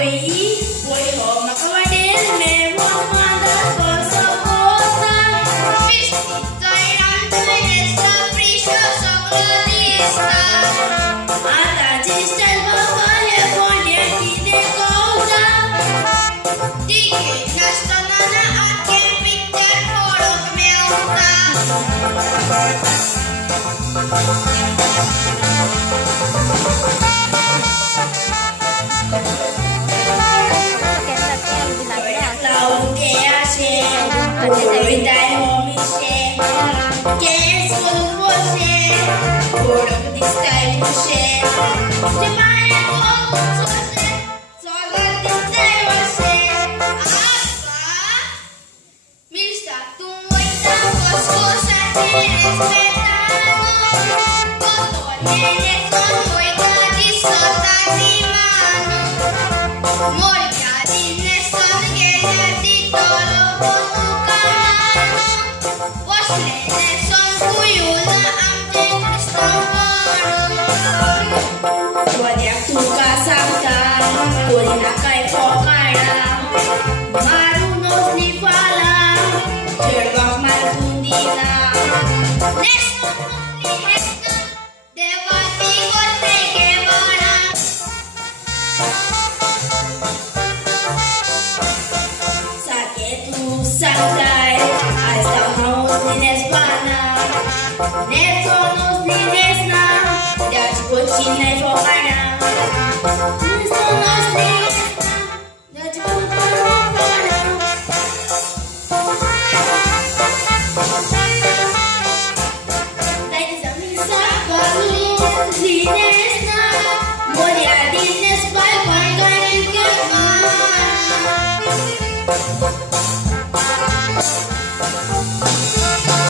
Voy home makawalin, may wamanda ko sa kota. Estoy dando en esta preciosa gladista. Atajistan babae, ponye kine kota. Dije, gasta nana at ken picture photo melta. Tawag kaya siya, puloy tayo mishe. Kaya sulong mo siya, pulong distay mo siya. Dimayan ko, susunod, sogal distay mo siya. Apa? Milsta tungoy tapos ko sa tiresmetano. Kotonenes konmoy kadis sa tanimano. Moy kadines son genya dito lobo tukamano. Waslenes son kuyula ang tinristong paro. Wadak tukasangka, kuli na kay pokara. Marunos ni Fala, Jerbak Malkundina. Nestor ni Heston, Dewa Tigor te Guevara. Sakit usangkay, hasta haus ni Nespana. Nesonos ni Nesna, Dach Pochinay Foka